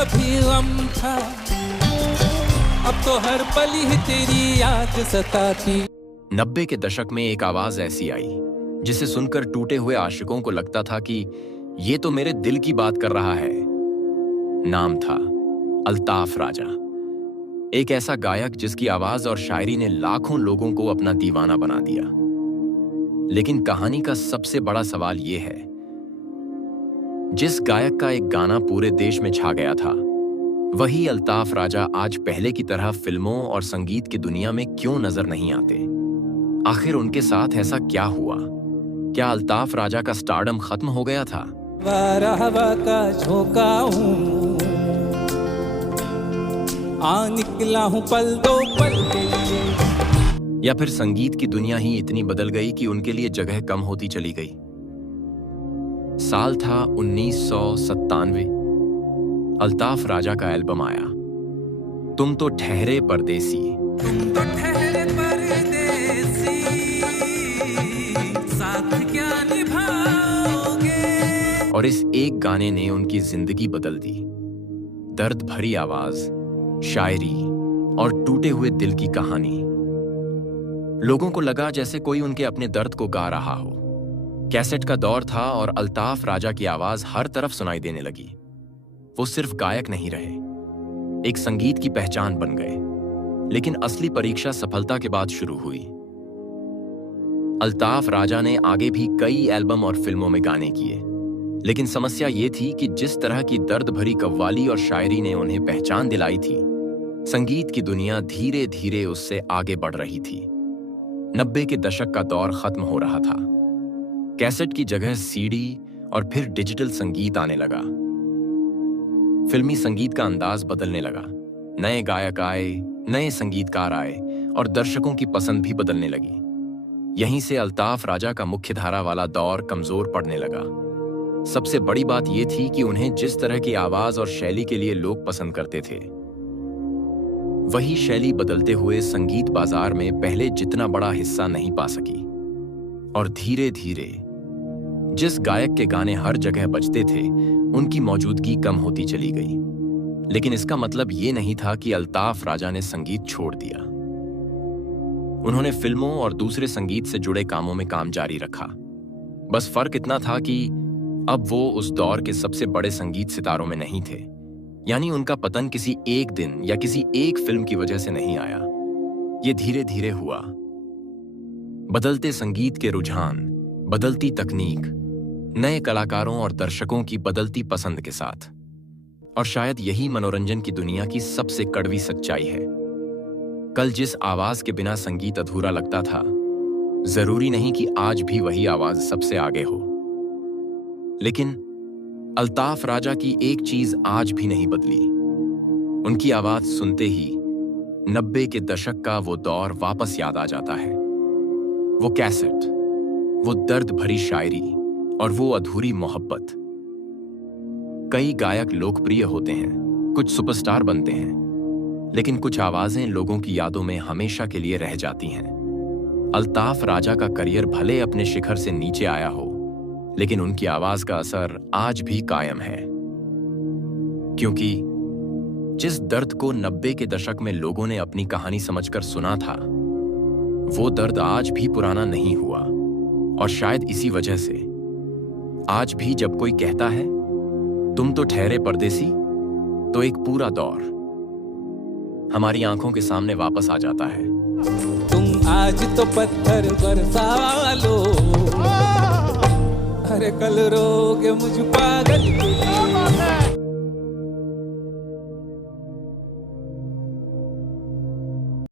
कभी गम था, अब तो हर पल ही तेरी याद सताती। 90 के दशक में एक आवाज ऐसी आई जिसे सुनकर टूटे हुए आशिकों को लगता था कि ये तो मेरे दिल की बात कर रहा है। नाम था अल्ताफ राजा, एक ऐसा गायक जिसकी आवाज और शायरी ने लाखों लोगों को अपना दीवाना बना दिया। लेकिन कहानी का सबसे बड़ा सवाल यह है, जिस गायक का एक गाना पूरे देश में छा गया था, वही अल्ताफ राजा आज पहले की तरह फिल्मों और संगीत की दुनिया में क्यों नजर नहीं आते? आखिर उनके साथ ऐसा क्या हुआ? क्या अल्ताफ राजा का स्टारडम खत्म हो गया था? हवा का झोंका हूँ, आ निकला हूँ पल दो पल के लिए। या फिर संगीत की दुनिया ही इतनी बदल गई कि उनके लिए जगह कम होती चली गई। साल था 1997। अल्ताफ राजा का एल्बम आया, तुम तो ठहरे परदेसी। तुम तो ठहरे परदेसी, साथ क्या निभाओगे। और इस एक गाने ने उनकी जिंदगी बदल दी। दर्द भरी आवाज, शायरी और टूटे हुए दिल की कहानी। लोगों को लगा जैसे कोई उनके अपने दर्द को गा रहा हो। कैसेट का दौर था और अल्ताफ राजा की आवाज हर तरफ सुनाई देने लगी। वो सिर्फ गायक नहीं रहे, एक संगीत की पहचान बन गए। लेकिन असली परीक्षा सफलता के बाद शुरू हुई। अल्ताफ राजा ने आगे भी कई एल्बम और फिल्मों में गाने किए, लेकिन समस्या ये थी कि जिस तरह की दर्द भरी कव्वाली और शायरी ने उन्हें पहचान दिलाई थी, संगीत की दुनिया धीरे धीरे उससे आगे बढ़ रही थी। 90 के दशक का दौर खत्म हो रहा था। कैसेट की जगह सीडी और फिर डिजिटल संगीत आने लगा। फिल्मी संगीत का अंदाज बदलने लगा। नए गायक आए, नए संगीतकार आए और दर्शकों की पसंद भी बदलने लगी। यहीं से अल्ताफ राजा का मुख्यधारा वाला दौर कमजोर पड़ने लगा। सबसे बड़ी बात यह थी कि उन्हें जिस तरह की आवाज और शैली के लिए लोग पसंद करते थे, वही शैली बदलते हुए संगीत बाजार में पहले जितना बड़ा हिस्सा नहीं पा सकी। और धीरे धीरे जिस गायक के गाने हर जगह बजते थे, उनकी मौजूदगी कम होती चली गई। लेकिन इसका मतलब ये नहीं था कि अल्ताफ राजा ने संगीत छोड़ दिया। उन्होंने फिल्मों और दूसरे संगीत से जुड़े कामों में काम जारी रखा। बस फर्क इतना था कि अब वो उस दौर के सबसे बड़े संगीत सितारों में नहीं थे। यानी उनका पतन किसी एक दिन या किसी एक फिल्म की वजह से नहीं आया। ये धीरे धीरे हुआ। बदलते संगीत के रुझान, बदलती तकनीक, नए कलाकारों और दर्शकों की बदलती पसंद के साथ। और शायद यही मनोरंजन की दुनिया की सबसे कड़वी सच्चाई है। कल जिस आवाज के बिना संगीत अधूरा लगता था, जरूरी नहीं कि आज भी वही आवाज सबसे आगे हो। लेकिन अल्ताफ राजा की एक चीज आज भी नहीं बदली। उनकी आवाज सुनते ही 90 के दशक का वो दौर वापस याद आ जाता है। वो कैसेट, वो दर्द भरी शायरी और वो अधूरी मोहब्बत। कई गायक लोकप्रिय होते हैं, कुछ सुपरस्टार बनते हैं, लेकिन कुछ आवाजें लोगों की यादों में हमेशा के लिए रह जाती हैं। अल्ताफ राजा का करियर भले अपने शिखर से नीचे आया हो, लेकिन उनकी आवाज का असर आज भी कायम है। क्योंकि जिस दर्द को 90 के दशक में लोगों ने अपनी कहानी समझकर सुना था, वो दर्द आज भी पुराना नहीं हुआ। और शायद इसी वजह से आज भी जब कोई कहता है तुम तो ठहरे परदेसी, तो एक पूरा दौर हमारी आंखों के सामने वापस आ जाता है। तुम आज तो पत्थर बरसा लो, अरे कल रोगे मुझ पागल के लिए।